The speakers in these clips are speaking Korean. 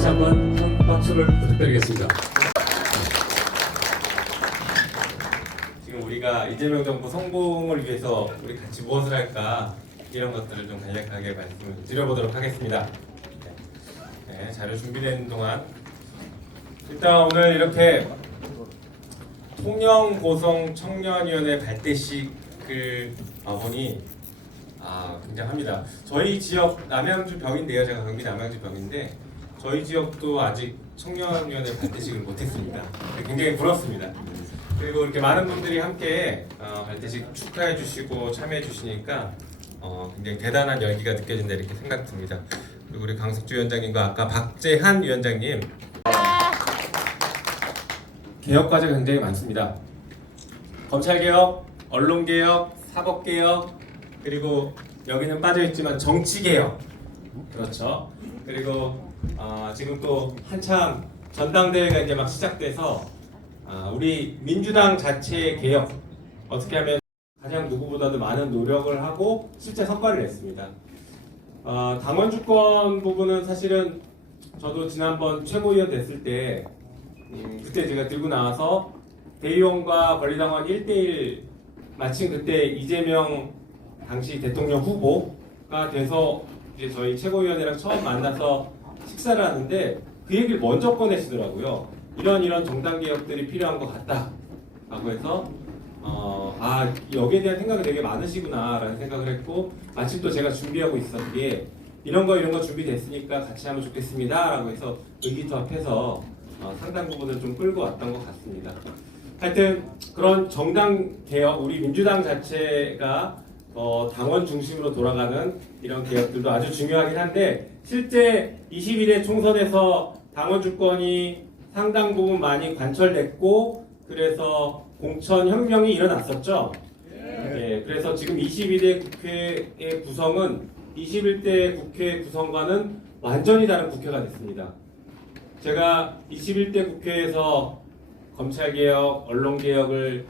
다시 한번 큰 박수를 부탁드리겠습니다. 지금 우리가 이재명 정부 성공을 위해서 우리 같이 무엇을 할까 이런 것들을 좀 간략하게 말씀을 드려보도록 하겠습니다. 네, 자료 준비되는 동안 일단 오늘 이렇게 통영고성 청년위원회 발대식을 와보니 굉장합니다. 저희 지역 남양주 벽인데요. 제가 경기 남양주 벽인데 저희 지역도 아직 청년위원회 발대식을 못했습니다. 굉장히 부럽습니다. 그리고 이렇게 많은 분들이 함께 발대식 축하해 주시고 참여해 주시니까 굉장히 대단한 열기가 느껴진다 이렇게 생각 듭니다. 그리고 우리 강석주 위원장님과 아까 박재한 위원장님 개혁 과제가 굉장히 많습니다. 검찰개혁, 언론개혁, 사법개혁, 그리고 여기는 빠져있지만 정치개혁, 그렇죠. 그리고 지금 또 한참 전당대회가 이제 막 시작돼서 우리 민주당 자체의 개혁 어떻게 하면 가장 누구보다도 많은 노력을 하고 실제 성과를 냈습니다. 당원 주권 부분은 사실은 저도 지난번 최고위원 됐을 때 그때 제가 들고 나와서 대의원과 권리당원 1대1 마침 그때 이재명 당시 대통령 후보가 돼서 이제 저희 최고위원이랑 처음 만나서 식사를 하는데 그 얘기를 먼저 꺼내시더라고요. 이런 정당 개혁들이 필요한 것 같다라고 해서 여기에 대한 생각이 되게 많으시구나라는 생각을 했고 마침 또 제가 준비하고 있었기에 이런 거 준비됐으니까 같이 하면 좋겠습니다라고 해서 의기투합해서 상당 부분을 좀 끌고 왔던 것 같습니다. 하여튼 그런 정당 개혁, 우리 민주당 자체가 당원 중심으로 돌아가는 이런 개혁들도 아주 중요하긴 한데 실제 21대 총선에서 당원 주권이 상당 부분 많이 관철됐고 그래서 공천혁명이 일어났었죠. 네, 그래서 지금 22대 국회의 구성은 21대 국회 구성과는 완전히 다른 국회가 됐습니다. 제가 21대 국회에서 검찰개혁, 언론개혁을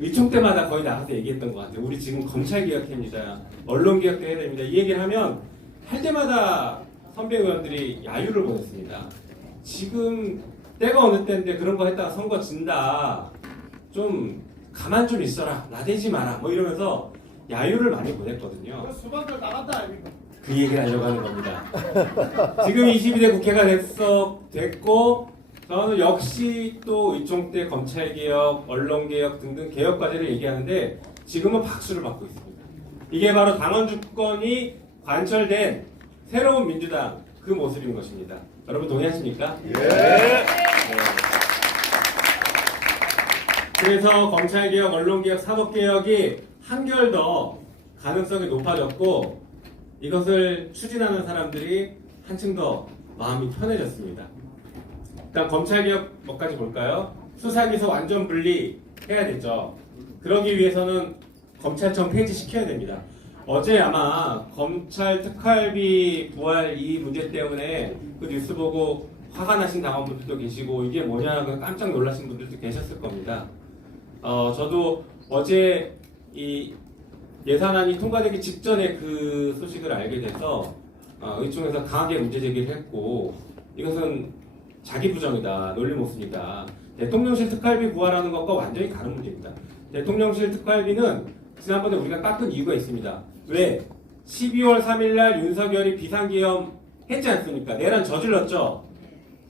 의총 때마다 거의 나가서 얘기했던 것 같아요. 우리 지금 검찰개혁입니다. 언론개혁도 해야 됩니다. 이 얘기를 하면 할 때마다 선배 의원들이 야유를 보냈습니다. 지금 때가 어느 때인데 그런 거 했다가 선거 진다. 좀 가만 좀 있어라. 나대지 마라. 뭐 이러면서 야유를 많이 보냈거든요. 수반들 나간다 아닙니까? 그 얘기를 하려고 하는 겁니다. 지금 22대 국회가 됐고 저는 역시 또 의총 때 검찰개혁, 언론개혁 등등 개혁 과제를 얘기하는데 지금은 박수를 받고 있습니다. 이게 바로 당원 주권이 관철된 새로운 민주당 그 모습인 것입니다. 여러분 동의하십니까? 예. 네. 그래서 검찰개혁, 언론개혁, 사법개혁이 한결 더 가능성이 높아졌고 이것을 추진하는 사람들이 한층 더 마음이 편해졌습니다. 일단 검찰개혁 뭐까지 볼까요? 수사기소 완전 분리해야 되죠. 그러기 위해서는 검찰청 폐지시켜야 됩니다. 어제 아마 검찰 특활비 부활 이 문제 때문에 그 뉴스 보고 화가 나신 당원분들도 계시고 이게 뭐냐고 깜짝 놀라신 분들도 계셨을 겁니다. 저도 어제 이 예산안이 통과되기 직전에 그 소식을 알게 돼서 의총에서 강하게 문제 제기를 했고 이것은 자기 부정이다, 논리 모순이다. 대통령실 특활비 부활하는 것과 완전히 다른 문제입니다. 대통령실 특활비는 지난번에 우리가 깎은 이유가 있습니다. 왜? 12월 3일날 윤석열이 비상계엄 했지 않습니까? 내란 저질렀죠?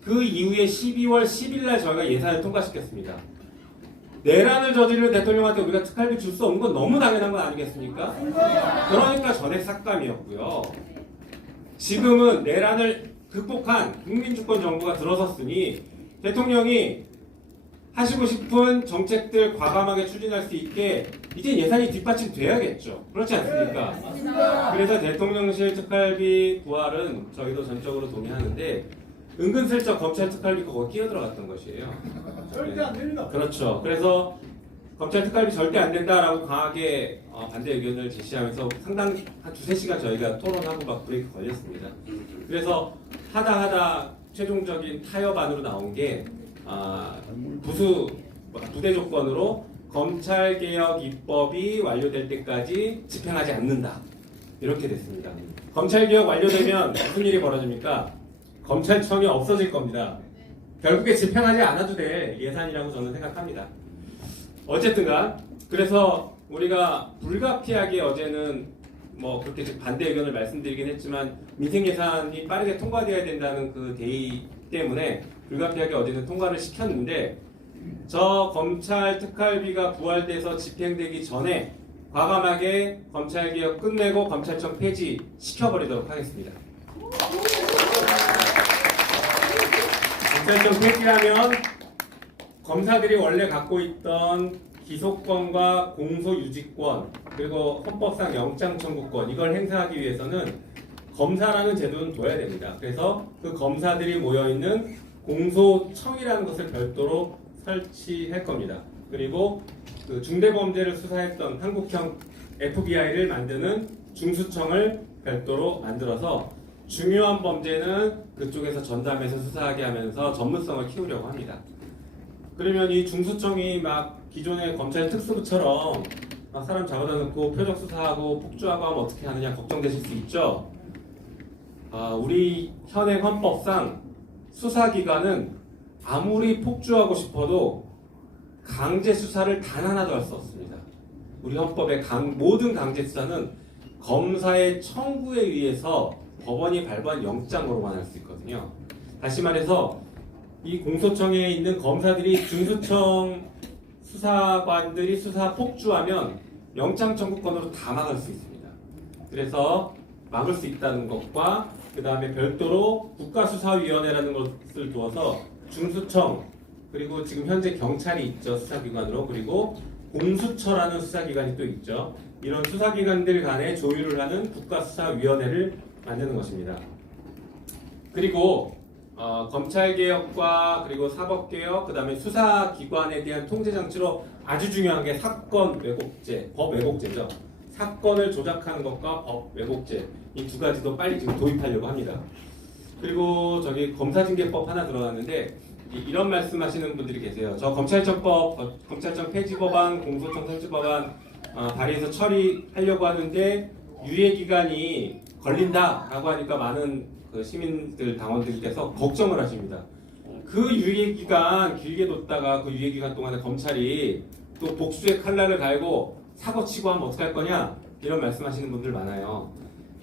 그 이후에 12월 10일날 저희가 예산을 통과시켰습니다. 내란을 저지른 대통령한테 우리가 특활비 줄 수 없는 건 너무 당연한 거 아니겠습니까? 그러니까 전액 삭감이었고요. 지금은 내란을 극복한 국민주권 정부가 들어섰으니 대통령이 하시고 싶은 정책들 과감하게 추진할 수 있게 이제 예산이 뒷받침돼야겠죠. 그렇지 않습니까? 그래서 대통령실 특활비 부활은 저희도 전적으로 동의하는데 은근슬쩍 검찰 특활비 그거 끼어들어갔던 것이에요. 절대 안 됩니다. 그렇죠. 그래서 검찰 특활비 절대 안 된다라고 강하게 반대 의견을 제시하면서 상당히 한 2~3시간 저희가 토론하고 막 브레이크 걸렸습니다. 그래서 하다 최종적인 타협안으로 나온 게 부대 조건으로 검찰개혁 입법이 완료될 때까지 집행하지 않는다. 이렇게 됐습니다. 검찰개혁 완료되면 무슨 일이 벌어집니까? 검찰청이 없어질 겁니다. 결국에 집행하지 않아도 될 예산이라고 저는 생각합니다. 어쨌든간 그래서 우리가 불가피하게 어제는 뭐 그렇게 반대 의견을 말씀드리긴 했지만 민생 예산이 빠르게 통과돼야 된다는 그 대의 때문에 불가피하게 어제는 통과를 시켰는데 저 검찰 특활비가 부활돼서 집행되기 전에 과감하게 검찰개혁 끝내고 검찰청 폐지 시켜버리도록 하겠습니다. 검찰청 폐지하면 검사들이 원래 갖고 있던 기소권과 공소유지권 그리고 헌법상 영장청구권 이걸 행사하기 위해서는 검사라는 제도는 둬야 됩니다. 그래서 그 검사들이 모여있는 공소청이라는 것을 별도로 설치할 겁니다. 그리고 그 중대범죄를 수사했던 한국형 FBI를 만드는 중수청을 별도로 만들어서 중요한 범죄는 그쪽에서 전담해서 수사하게 하면서 전문성을 키우려고 합니다. 그러면 이 중수청이 막 기존의 검찰 특수부처럼 막 사람 잡아다 놓고 표적 수사하고 폭주하고 하면 어떻게 하느냐 걱정되실 수 있죠. 우리 현행 헌법상 수사기관은 아무리 폭주하고 싶어도 강제 수사를 단 하나도 할 수 없습니다. 우리 헌법의 모든 강제 수사는 검사의 청구에 의해서 법원이 발부한 영장으로만 할 수 있거든요. 다시 말해서 이 공소청에 있는 검사들이 중수청 수사관들이 수사 폭주하면 영장 청구권으로 다 막을 수 있습니다. 그래서 막을 수 있다는 것과 그 다음에 별도로 국가수사위원회라는 것을 두어서 중수청 그리고 지금 현재 경찰이 있죠. 수사기관으로. 그리고 공수처라는 수사기관이 또 있죠. 이런 수사기관들 간에 조율을 하는 국가수사위원회를 만드는 것입니다. 그리고 검찰개혁과 그리고 사법개혁 그 다음에 수사기관에 대한 통제장치로 아주 중요한 게 사건 왜곡죄, 법 왜곡죄죠. 사건을 조작하는 것과 법 왜곡죄 이 두 가지도 빨리 지금 도입하려고 합니다. 그리고 저기 검사징계법 하나 들어갔는데 이런 말씀하시는 분들이 계세요. 저 검찰청법, 검찰청 폐지법안, 공소청 설치법안 발의해서 처리하려고 하는데 유예기간이 걸린다라고 하니까 많은 그 시민들, 당원들께서 걱정을 하십니다. 그 유예기간 길게 뒀다가 그 유예기간 동안에 검찰이 또 복수의 칼날을 갈고 사고치고 하면 어떡할 거냐 이런 말씀하시는 분들 많아요.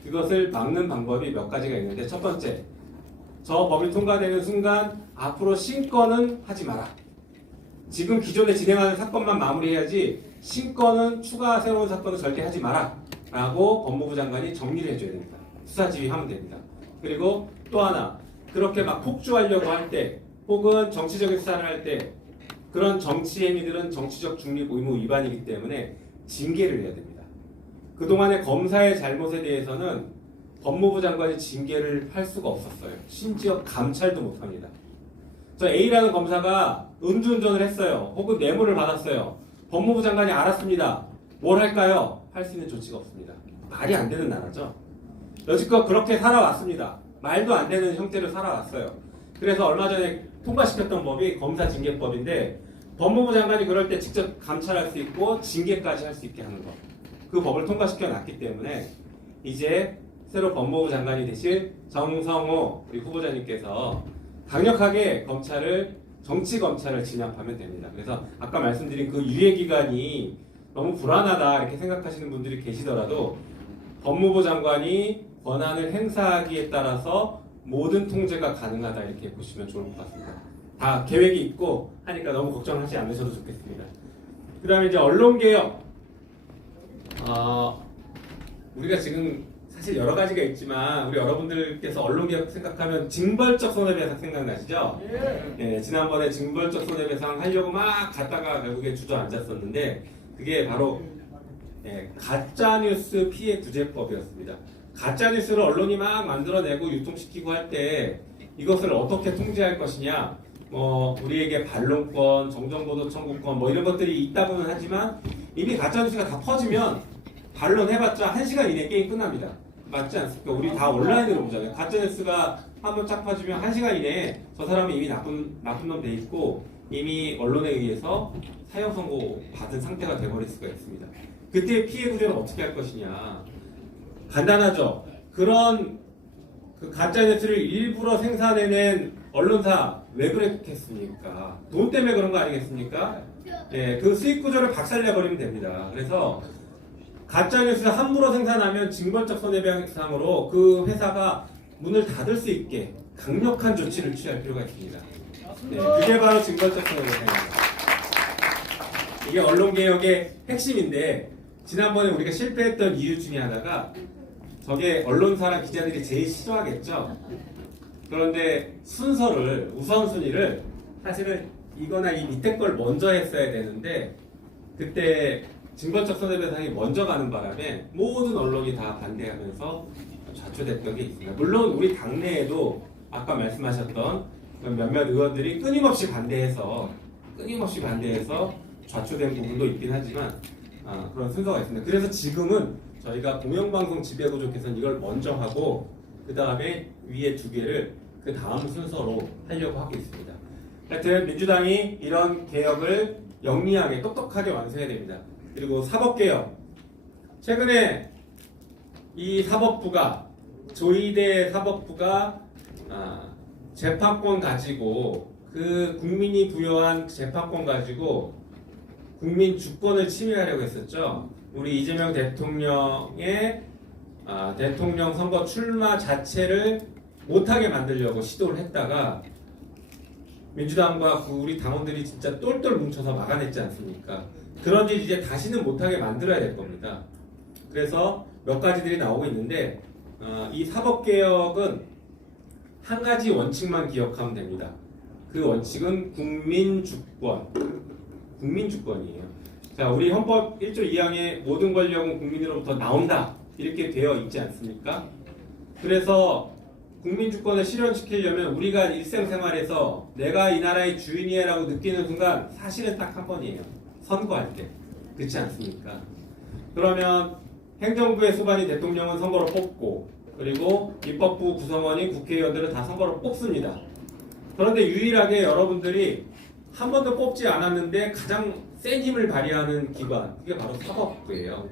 그것을 막는 방법이 몇 가지가 있는데 첫 번째, 저 법이 통과되는 순간 앞으로 신건은 하지 마라. 지금 기존에 진행하는 사건만 마무리해야지 신건은 추가 새로운 사건은 절대 하지 마라 라고 법무부 장관이 정리를 해줘야 됩니다. 수사지휘하면 됩니다. 그리고 또 하나, 그렇게 막 폭주하려고 할 때 혹은 정치적인 수사를 할 때 그런 정치 행위들은 정치적 중립 의무 위반이기 때문에 징계를 해야 됩니다. 그동안의 검사의 잘못에 대해서는 법무부 장관이 징계를 할 수가 없었어요. 심지어 감찰도 못합니다. 저 A라는 검사가 음주운전을 했어요. 혹은 뇌물을 받았어요. 법무부 장관이 알았습니다. 뭘 할까요? 할 수 있는 조치가 없습니다. 말이 안 되는 나라죠. 여지껏 그렇게 살아왔습니다. 말도 안 되는 형태로 살아왔어요. 그래서 얼마 전에 통과시켰던 법이 검사징계법인데 법무부 장관이 그럴 때 직접 감찰할 수 있고 징계까지 할 수 있게 하는 것. 그 법을 통과시켜 놨기 때문에 이제 새로 법무부 장관이 되실 정성호 우리 후보자님께서 강력하게 정치 검찰을 진압하면 됩니다. 그래서 아까 말씀드린 그 유예 기간이 너무 불안하다 이렇게 생각하시는 분들이 계시더라도 법무부 장관이 권한을 행사하기에 따라서 모든 통제가 가능하다 이렇게 보시면 좋을 것 같습니다. 다 계획이 있고 하니까 너무 걱정하지 않으셔도 좋겠습니다. 그 다음에 이제 언론개혁. 우리가 지금 사실 여러 가지가 있지만 우리 여러분들께서 언론개혁 생각하면 징벌적 손해배상 생각나시죠? 예, 지난번에 징벌적 손해배상 하려고 막 갔다가 결국에 주저앉았었는데 그게 바로 가짜뉴스 피해 구제법이었습니다. 가짜뉴스를 언론이 막 만들어내고 유통시키고 할 때 이것을 어떻게 통제할 것이냐 우리에게 반론권, 정정보도 청구권 이런 것들이 있다고는 하지만 이미 가짜뉴스가 다 퍼지면 반론해봤자 1시간 이내에 게임 끝납니다. 맞지 않습니까? 우리 다 온라인으로 보잖아요. 가짜뉴스가 한번 쫙 퍼지면 1시간 이내에 저 사람이 이미 나쁜 놈 돼 있고 이미 언론에 의해서 사형 선고 받은 상태가 돼버릴 수가 있습니다. 그때 피해 구제는 어떻게 할 것이냐. 간단하죠. 그런 그 가짜뉴스를 일부러 생산해낸 언론사 왜 그랬겠습니까? 돈 때문에 그런 거 아니겠습니까? 예, 그 수익 구조를 박살내버리면 됩니다. 그래서 가짜뉴스를 함부로 생산하면 징벌적 손해배상으로 그 회사가 문을 닫을 수 있게 강력한 조치를 취할 필요가 있습니다. 네, 그게 바로 징벌적 손해배상입니다. 이게 언론개혁의 핵심인데 지난번에 우리가 실패했던 이유 중에 하나가 저게 언론사랑 기자들이 제일 싫어하겠죠. 그런데 순서를 우선순위를 사실은 이거나 이 밑에 걸 먼저 했어야 되는데 그때 징벌적 손해배상이 먼저 가는 바람에 모든 언론이 다 반대하면서 좌초됐던 게 있습니다. 물론 우리 당내에도 아까 말씀하셨던 몇몇 의원들이 끊임없이 반대해서 좌초된 부분도 있긴 하지만 그런 순서가 있습니다. 그래서 지금은 저희가 공영방송 지배구조 개선 이걸 먼저 하고 그 다음에 위에 두 개를 그 다음 순서로 하려고 하고 있습니다. 하여튼 민주당이 이런 개혁을 영리하게 똑똑하게 완수해야 됩니다. 그리고 사법개혁. 최근에 이 사법부가 조희대 사법부가 재판권 가지고 그 국민이 부여한 재판권 가지고 국민 주권을 침해하려고 했었죠. 우리 이재명 대통령의 대통령 선거 출마 자체를 못하게 만들려고 시도를 했다가 민주당과 우리 당원들이 진짜 똘똘 뭉쳐서 막아냈지 않습니까? 그런 일 이제 다시는 못하게 만들어야 될 겁니다. 그래서 몇 가지들이 나오고 있는데 이 사법개혁은 한 가지 원칙만 기억하면 됩니다. 그 원칙은 국민주권이에요. 자, 우리 헌법 1조 2항에 모든 권력은 국민으로부터 나온다 이렇게 되어 있지 않습니까? 그래서 국민주권을 실현시키려면 우리가 일생생활에서 내가 이 나라의 주인이야 라고 느끼는 순간 사실은 딱 한 번이에요. 선거할 때. 그렇지 않습니까? 그러면 행정부의 수반인 대통령은 선거로 뽑고 그리고 입법부 구성원인 국회의원들은 다 선거로 뽑습니다. 그런데 유일하게 여러분들이 한 번도 뽑지 않았는데 가장 센 힘을 발휘하는 기관, 그게 바로 사법부예요.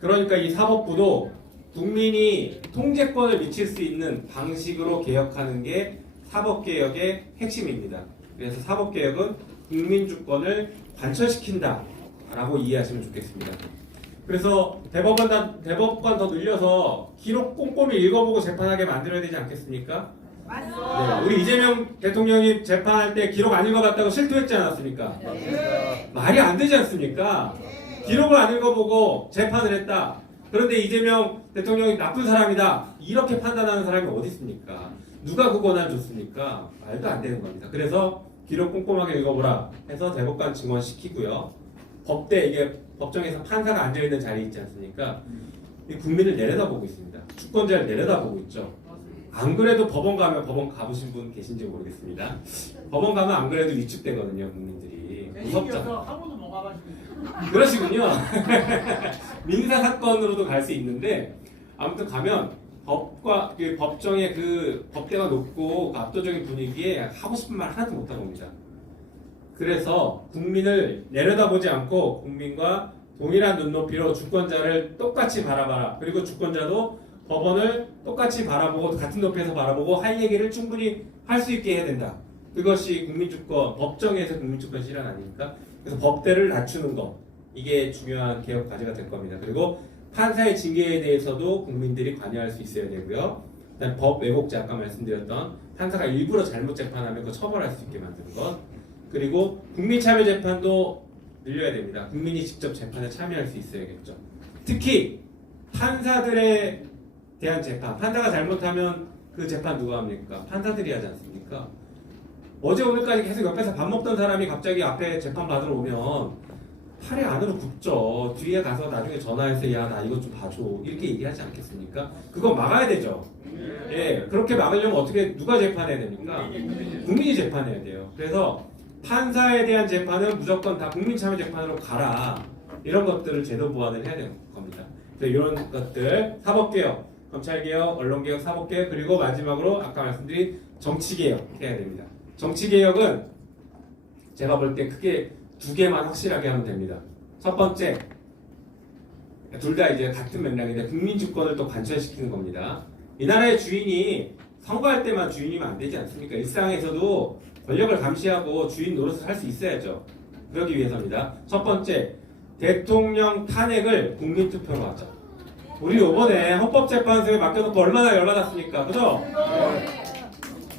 그러니까 이 사법부도 국민이 통제권을 미칠 수 있는 방식으로 개혁하는 게 사법개혁의 핵심입니다. 그래서 사법개혁은 국민주권을 관철시킨다 라고 이해하시면 좋겠습니다. 그래서 대법관 더 늘려서 기록 꼼꼼히 읽어보고 재판하게 만들어야 되지 않겠습니까? 네, 우리 이재명 대통령이 재판할 때 기록 안 읽어봤다고 실토했지 않았습니까? 말이 안 되지 않습니까? 기록을 안 읽어보고 재판을 했다. 그런데 이재명 대통령이 나쁜 사람이다. 이렇게 판단하는 사람이 어디 있습니까? 누가 그 권한 줬습니까? 말도 안 되는 겁니다. 그래서 기록 꼼꼼하게 읽어보라 해서 대법관 증언시키고요. 법대 이게 법정에서 판사가 앉아있는 자리 있지 않습니까? 이 국민을 내려다보고 있습니다. 주권자를 내려다보고 있죠. 안 그래도 법원 가보신 분 계신지 모르겠습니다. 법원 가면 안 그래도 위축되거든요, 국민들이. 무섭잖아요. 한 번도 못 가가지고. 그러시군요. 민사 사건으로도 갈 수 있는데 아무튼 가면 법과 법정의 그 법대가 높고 압도적인 분위기에 하고 싶은 말 하나도 못 하고 옵니다. 그래서 국민을 내려다보지 않고 국민과 동일한 눈높이로 주권자를 똑같이 바라봐라. 그리고 주권자도 법원을 똑같이 바라보고 같은 높이에서 바라보고 할 얘기를 충분히 할 수 있게 해야 된다. 그것이 국민주권, 법정에서 국민주권 실현 아닙니까? 그래서 법대를 낮추는 것, 이게 중요한 개혁 과제가 될 겁니다. 그리고 판사의 징계에 대해서도 국민들이 관여할 수 있어야 되고요. 그다음 법 왜곡죄 아까 말씀드렸던 판사가 일부러 잘못 재판하면 그 처벌할 수 있게 만드는 것. 그리고 국민참여 재판도 늘려야 됩니다. 국민이 직접 재판에 참여할 수 있어야겠죠. 특히 판사들에 대한 재판, 판사가 잘못하면 그 재판 누가 합니까? 판사들이 하지 않습니까? 어제 오늘까지 계속 옆에서 밥 먹던 사람이 갑자기 앞에 재판 받으러 오면 팔이 안으로 굽죠. 뒤에 가서 나중에 전화해서 야, 나 이것 좀 봐줘. 이렇게 얘기하지 않겠습니까? 그거 막아야 되죠. 예, 그렇게 막으려면 어떻게 누가 재판해야 됩니까? 국민이 재판해야 돼요. 그래서 판사에 대한 재판은 무조건 다 국민참여 재판으로 가라. 이런 것들을 제도 보완을 해야 되는 겁니다. 그래서 이런 것들, 사법개혁, 검찰개혁, 언론개혁, 사법개혁, 그리고 마지막으로 아까 말씀드린 정치개혁 해야 됩니다. 정치개혁은 제가 볼 때 크게 두 개만 확실하게 하면 됩니다. 첫 번째, 둘 다 이제 같은 맥락인데 국민주권을 또 관철시키는 겁니다. 이 나라의 주인이 선거할 때만 주인이면 안 되지 않습니까? 일상에서도 권력을 감시하고 주인 노릇을 할 수 있어야죠. 그러기 위해서입니다. 첫 번째, 대통령 탄핵을 국민투표로 하자. 우리 이번에 헌법재판소에 맡겨놓고 얼마나 열받았습니까? 그죠?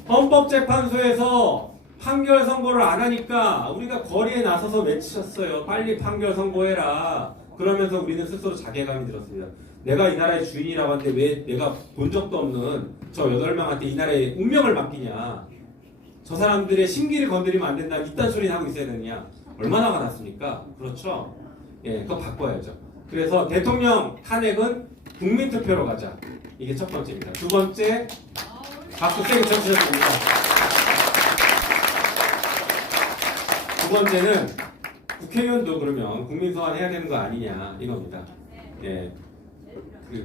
헌법재판소에서 판결 선고를 안 하니까 우리가 거리에 나서서 외치셨어요. 빨리 판결 선고해라. 그러면서 우리는 스스로 자괴감이 들었습니다. 내가 이 나라의 주인이라고 하는데 왜 내가 본 적도 없는 저 8명한테 이 나라의 운명을 맡기냐. 저 사람들의 심기를 건드리면 안 된다. 이딴 소리는 하고 있어야 되느냐. 얼마나 화났습니까? 그렇죠? 예, 그거 바꿔야죠. 그래서 대통령 탄핵은 국민투표로 가자. 이게 첫 번째입니다. 두 번째, 박수 세게 쳐주셔도 됩니다. 두 번째는 국회의원도 그러면 국민소환 해야 되는 거 아니냐 이겁니다. 예,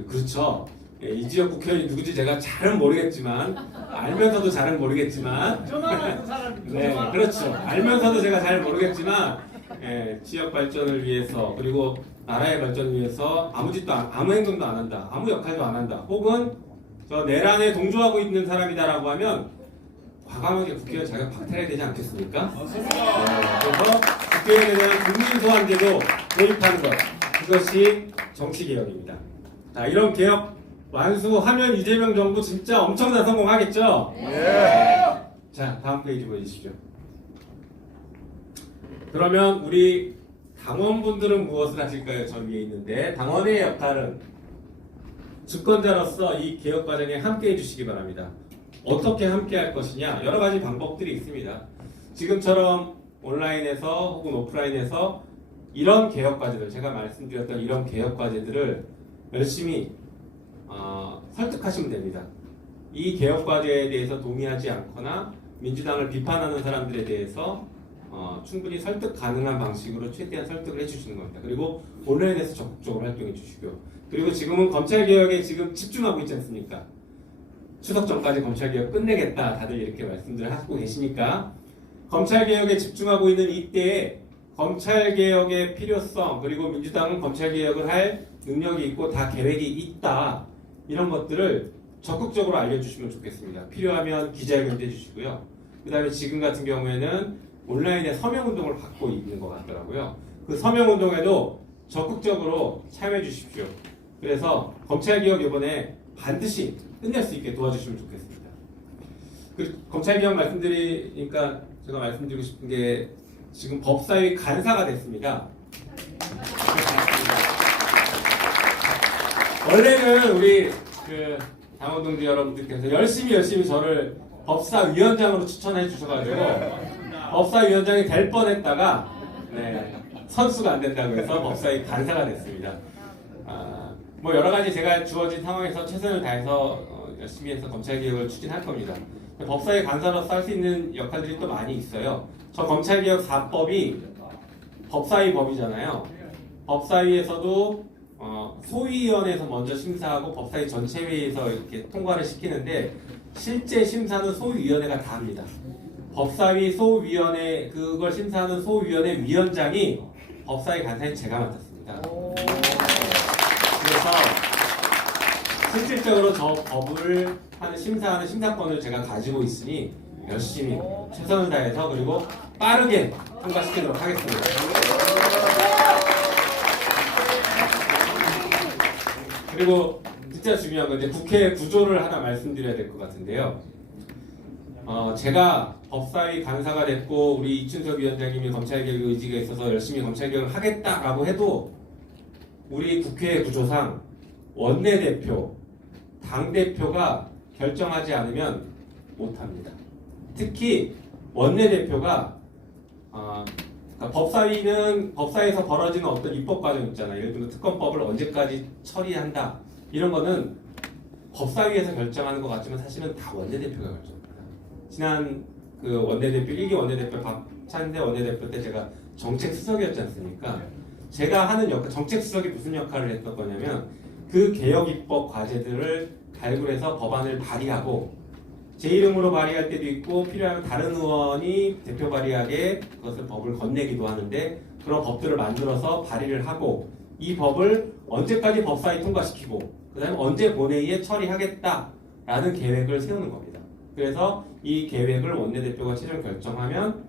그렇죠. 예, 이 지역 국회의원이 누구지 제가 잘은 모르겠지만 알면서도 잘은 모르겠지만 저만한 사람이 네, 그렇죠. 알면서도 제가 잘 모르겠지만 예, 지역 발전을 위해서 그리고 나라의 발전을 위해서 아무 짓도 아무 행동도 안 한다. 아무 역할도 안 한다. 혹은 저 내란에 동조하고 있는 사람이다라고 하면 과감하게 국회의원 자격 박탈해야 되지 않겠습니까? 그래서 국회의원에 대한 국민소환제도 도입하는 것 그것이 정치개혁입니다. 자, 이런 개혁 완수하면 이재명 정부 진짜 엄청난 성공하겠죠? 자, 다음 페이지 보여주시죠. 그러면 우리 당원분들은 무엇을 하실까요? 저 위에 있는데 당원의 역할은 주권자로서 이 개혁 과정에 함께 해주시기 바랍니다. 어떻게 함께 할 것이냐? 여러 가지 방법들이 있습니다. 지금처럼 온라인에서 혹은 오프라인에서 이런 개혁 과제들, 제가 말씀드렸던 이런 개혁 과제들을 열심히 설득하시면 됩니다. 이 개혁 과제에 대해서 동의하지 않거나 민주당을 비판하는 사람들에 대해서 충분히 설득 가능한 방식으로 최대한 설득을 해주시는 겁니다. 그리고 온라인에서 적극적으로 활동해 주시고요. 그리고 지금은 검찰개혁에 지금 집중하고 있지 않습니까? 추석 전까지 검찰개혁 끝내겠다 다들 이렇게 말씀들을 하고 계시니까 검찰개혁에 집중하고 있는 이때에 검찰개혁의 필요성 그리고 민주당은 검찰개혁을 할 능력이 있고 다 계획이 있다 이런 것들을 적극적으로 알려주시면 좋겠습니다. 필요하면 기자회견도 해주시고요. 그 다음에 지금 같은 경우에는 온라인에 서명운동을 받고 있는 것 같더라고요. 그 서명운동에도 적극적으로 참여해 주십시오. 그래서 검찰개혁 이번에 반드시 끝낼 수 있게 도와주시면 좋겠습니다. 검찰개혁 말씀드리니까 제가 말씀드리고 싶은 게 지금 법사위 간사가 됐습니다. 원래는 우리 당원 동지 여러분들께서 열심히 저를 법사위원장으로 추천해 주셔가지고 법사위원장이 될 뻔했다가 선수가 안 된다고 해서 법사위 간사가 됐습니다. 뭐 여러 가지 제가 주어진 상황에서 최선을 다해서 열심히 해서 검찰개혁을 추진할 겁니다. 법사위 간사로서 할 수 있는 역할들이 또 많이 있어요. 저 검찰개혁 4법이 법사위 법이잖아요. 법사위에서도 소위원회에서 먼저 심사하고 법사위 전체 회의에서 이렇게 통과를 시키는데 실제 심사는 소위원회가 다 합니다. 법사위 소위원회 그걸 심사하는 소위원회 위원장이 법사위 간사인 제가 맡았습니다. 그래서 실질적으로 저 법을 심사하는 심사권을 제가 가지고 있으니 열심히 최선을 다해서 그리고 빠르게 통과시키도록 하겠습니다. 그리고 진짜 중요한 건 이제 국회 구조를 하나 말씀드려야 될 것 같은데요. 제가 법사위 간사가 됐고 우리 이춘석 위원장님이 검찰개혁 의지가 있어서 열심히 검찰개혁을 하겠다라고 해도 우리 국회 구조상 원내대표, 당대표가 결정하지 않으면 못합니다. 특히 원내대표가 그러니까 법사위에서 벌어지는 어떤 입법 과정 있잖아요. 예를 들면 특검법을 언제까지 처리한다 이런 거는 법사위에서 결정하는 것 같지만 사실은 다 원내대표가 결정합니다. 지난 그 원내대표 1기 원내대표 박찬대 원내대표 때 제가 정책수석이었지 않습니까? 제가 하는 역할, 정책수석이 무슨 역할을 했던 거냐면 그 개혁 입법 과제들을 발굴해서 법안을 발의하고 제 이름으로 발의할 때도 있고 필요하면 다른 의원이 대표 발의하게 그것을 법을 건네기도 하는데 그런 법들을 만들어서 발의를 하고 이 법을 언제까지 법사위 통과시키고 그 다음에 언제 본회의에 처리하겠다 라는 계획을 세우는 겁니다. 그래서 이 계획을 원내대표가 최종 결정하면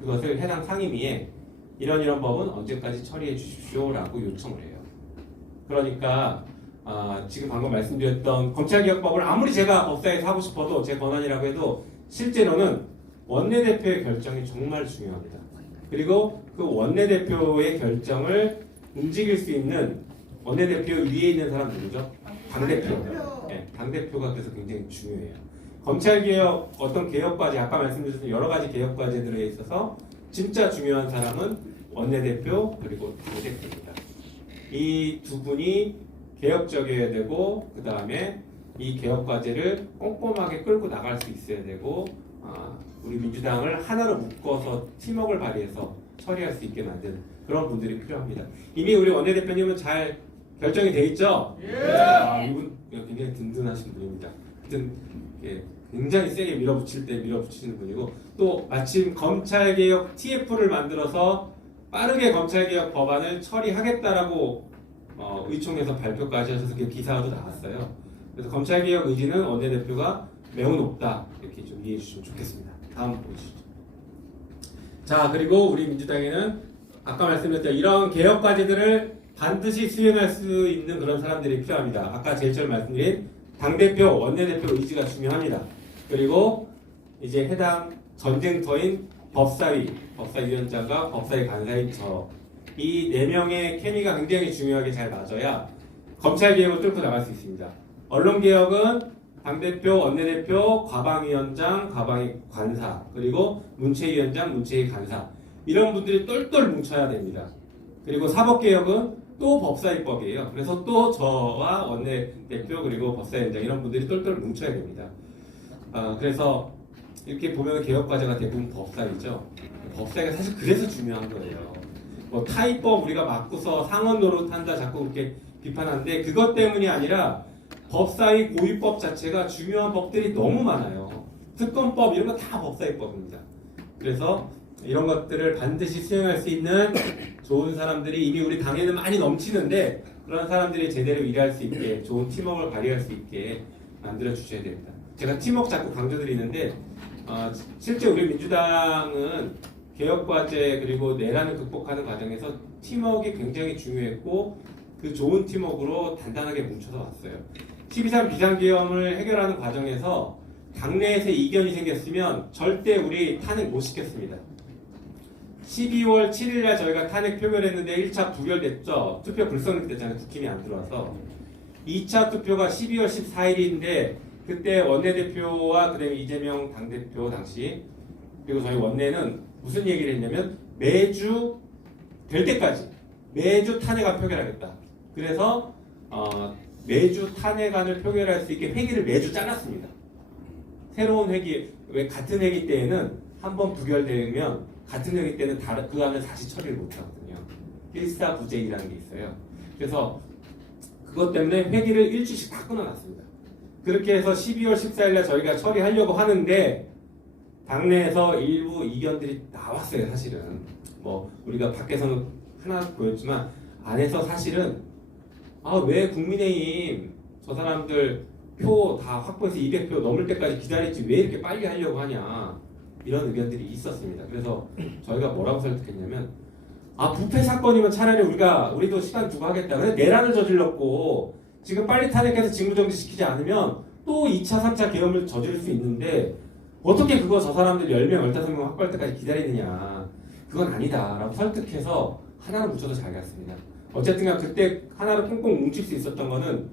그것을 해당 상임위에 이런 법은 언제까지 처리해 주십시오라고 요청을 해요. 그러니까 지금 방금 말씀드렸던 검찰개혁법을 아무리 제가 법사에서 하고 싶어도 제 권한이라고 해도 실제로는 원내대표의 결정이 정말 중요합니다. 그리고 그 원내대표의 결정을 움직일 수 있는 원내대표 위에 있는 사람 누구죠? 당대표. 네, 당대표가 그래서 굉장히 중요해요. 검찰개혁 어떤 개혁과제 아까 말씀드렸던 여러 가지 개혁과제들에 있어서 진짜 중요한 사람은 원내대표 그리고 당대표입니다. 이 두 분이 개혁적이어야 되고 그 다음에 이 개혁과제를 꼼꼼하게 끌고 나갈 수 있어야 되고 우리 민주당을 하나로 묶어서 팀워크를 발휘해서 처리할 수 있게 만든 그런 분들이 필요합니다. 이미 우리 원내대표님은 잘 결정이 돼 있죠? 이분 굉장히 든든하신 분입니다. 하여튼 굉장히 세게 밀어붙일 때 밀어붙이는 분이고 또 마침 검찰개혁 TF를 만들어서 빠르게 검찰개혁 법안을 처리하겠다라고 의총에서 발표까지 하셔서 그 기사도 나왔어요. 그래서 검찰개혁 의지는 원내대표가 매우 높다 이렇게 좀 이해해 주시면 좋겠습니다. 다음 보시죠. 자 그리고 우리 민주당에는 아까 말씀드렸던 이런 개혁과제들을 반드시 수행할 수 있는 그런 사람들이 필요합니다. 아까 제일 처음 말씀드린 당대표, 원내대표 의지가 중요합니다. 그리고 이제 해당 전쟁터인 법사위, 법사위원장과 법사위 간사인 이 4명의 케미가 굉장히 중요하게 잘 맞아야 검찰개혁을 뚫고 나갈 수 있습니다. 언론개혁은 당대표, 원내대표, 과방위원장, 과방위 관사, 그리고 문체위원장, 문체위 간사 이런 분들이 똘똘 뭉쳐야 됩니다. 그리고 사법개혁은 또 법사위법이에요. 그래서 또 저와 원내대표 그리고 법사위원장 이런 분들이 똘똘 뭉쳐야 됩니다. 그래서 이렇게 보면 개혁과제가 대부분 법사위죠. 법사위가 사실 그래서 중요한 거예요. 뭐 타입법 우리가 맞고서 상원 노릇한다 자꾸 그렇게 비판하는데 그것 때문이 아니라 법사위 고유법 자체가 중요한 법들이 너무 많아요. 특검법 이런 거 다 법사위법입니다. 그래서 이런 것들을 반드시 수행할 수 있는 좋은 사람들이 이미 우리 당에는 많이 넘치는데 그런 사람들이 제대로 일할 수 있게 좋은 팀워크를 발휘할 수 있게 만들어 주셔야 됩니다. 제가 팀워크 자꾸 강조드리는데 실제 우리 민주당은 개혁과제 그리고 내란을 극복하는 과정에서 팀워크가 굉장히 중요했고 그 좋은 팀워크로 단단하게 뭉쳐서 왔어요. 12.3 비상계엄을 해결하는 과정에서 당내에서 이견이 생겼으면 절대 우리 탄핵 못 시켰습니다. 12월 7일날 저희가 탄핵 표결했는데 1차 부결됐죠. 투표 불성립됐잖아요. 국힘이 안 들어와서. 2차 투표가 12월 14일인데 그때 원내대표와 그다음에 이재명 당대표 당시 그리고 저희 원내는 무슨 얘기를 했냐면 매주 될 때까지 매주 탄핵안 표결하겠다. 그래서 매주 탄핵안을 표결할 수 있게 회기를 매주 잘랐습니다. 새로운 회기, 왜 같은 회기 때에는 한 번 부결되면 같은 회기 때는 그 안을 다시 처리를 못하거든요. 일사부재이라는 게 있어요. 그래서 그것 때문에 회기를 일주일씩 다 끊어놨습니다. 그렇게 해서 12월 14일날 저희가 처리하려고 하는데 당내에서 일부 이견들이 나왔어요. 사실은 뭐 우리가 밖에서는 하나 보였지만 안에서 사실은 왜 국민의힘 저 사람들 표 다 확보해서 200표 넘을 때까지 기다렸지 왜 이렇게 빨리 하려고 하냐 이런 의견들이 있었습니다. 그래서 저희가 뭐라고 설득했냐면 부패 사건이면 차라리 우리도 시간 두고 하겠다. 근데 내란을 저질렀고 지금 빨리 탄핵해서 직무정지 시키지 않으면 또 2차, 3차 계엄을 저지를 수 있는데 어떻게 그거 저 사람들 10명, 15명 확보할 때까지 기다리느냐. 그건 아니다 라고 설득해서 하나로 뭉쳐서 잘 갔습니다. 어쨌든 그때 하나로 꽁꽁 뭉칠 수 있었던 거는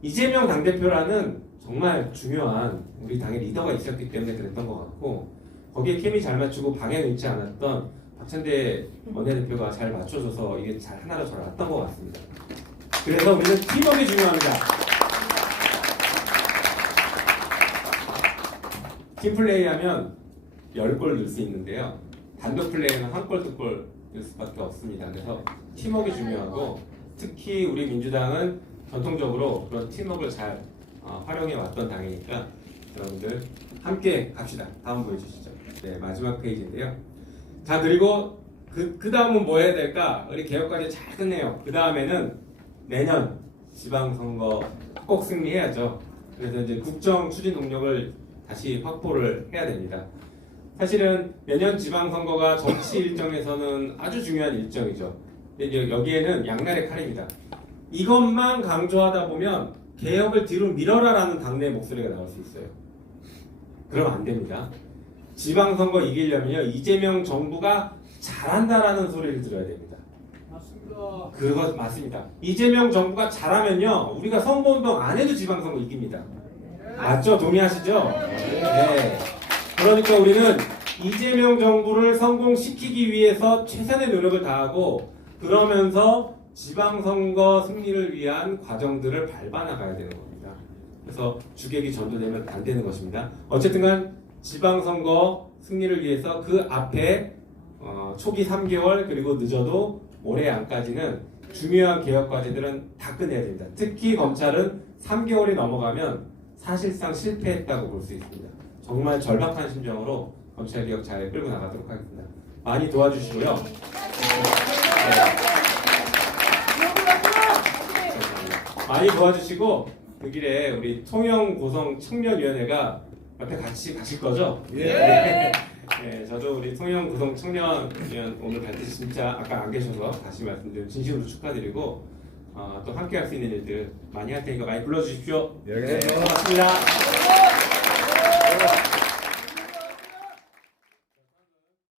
이재명 당대표라는 정말 중요한 우리 당의 리더가 있었기 때문에 그랬던 것 같고 거기에 케미 잘 맞추고 방향 잃지 않았던 박찬대 원내대표가 잘 맞춰줘서 이게 잘 하나로 잘 왔던 것 같습니다. 그래서 우리는 팀워크가 중요합니다. 팀플레이 하면 10골 넣을 수 있는데요. 단독 플레이는 1골, 2골 넣을 수밖에 없습니다. 그래서 팀워크가 중요하고 특히 우리 민주당은 전통적으로 그런 팀워크를 잘 활용해 왔던 당이니까 여러분들 함께 갑시다. 다음 보여주시죠. 네, 마지막 페이지인데요. 자, 그리고 그 다음은 뭐 해야 될까? 우리 개혁까지 잘 끝내요. 그 다음에는 내년 지방선거 꼭 승리해야죠. 그래서 이제 국정 추진 동력을 다시 확보를 해야 됩니다. 사실은 내년 지방선거가 정치 일정에서는 아주 중요한 일정이죠. 근데 이제 여기에는 양날의 칼입니다. 이것만 강조하다 보면 개혁을 뒤로 밀어라라는 당내의 목소리가 나올 수 있어요. 그러면 안 됩니다. 지방선거 이기려면요, 이재명 정부가 잘한다라는 소리를 들어야 됩니다. 맞습니다. 그것 맞습니다. 이재명 정부가 잘하면요, 우리가 선거운동 안 해도 지방선거 이깁니다. 맞죠? 동의하시죠? 네. 그러니까 우리는 이재명 정부를 성공시키기 위해서 최선의 노력을 다하고 그러면서 지방선거 승리를 위한 과정들을 밟아나가야 되는 겁니다. 그래서 주객이 전도되면 안 되는 것입니다. 어쨌든간 지방선거 승리를 위해서 그 앞에 초기 3개월 그리고 늦어도 올해 안까지는 중요한 개혁 과제들은 다 끝내야 됩니다. 특히 검찰은 3개월이 넘어가면 사실상 실패했다고 볼 수 있습니다. 정말 절박한 심정으로 검찰개혁 잘 끌고 나가도록 하겠습니다. 많이 도와주시고요. 많이 도와주시고 그 길에 우리 통영고성 청년위원회가 옆에 같이 가실 거죠? 네. 네, 저도 우리 통영고성 청년위원 오늘 뵙듯이 진짜 아까 안 계셔서 다시 말씀드리면 진심으로 축하드리고 또 함께 할 수 있는 일들 많이 할 테니까 많이 불러주십시오. 네, 고맙습니다.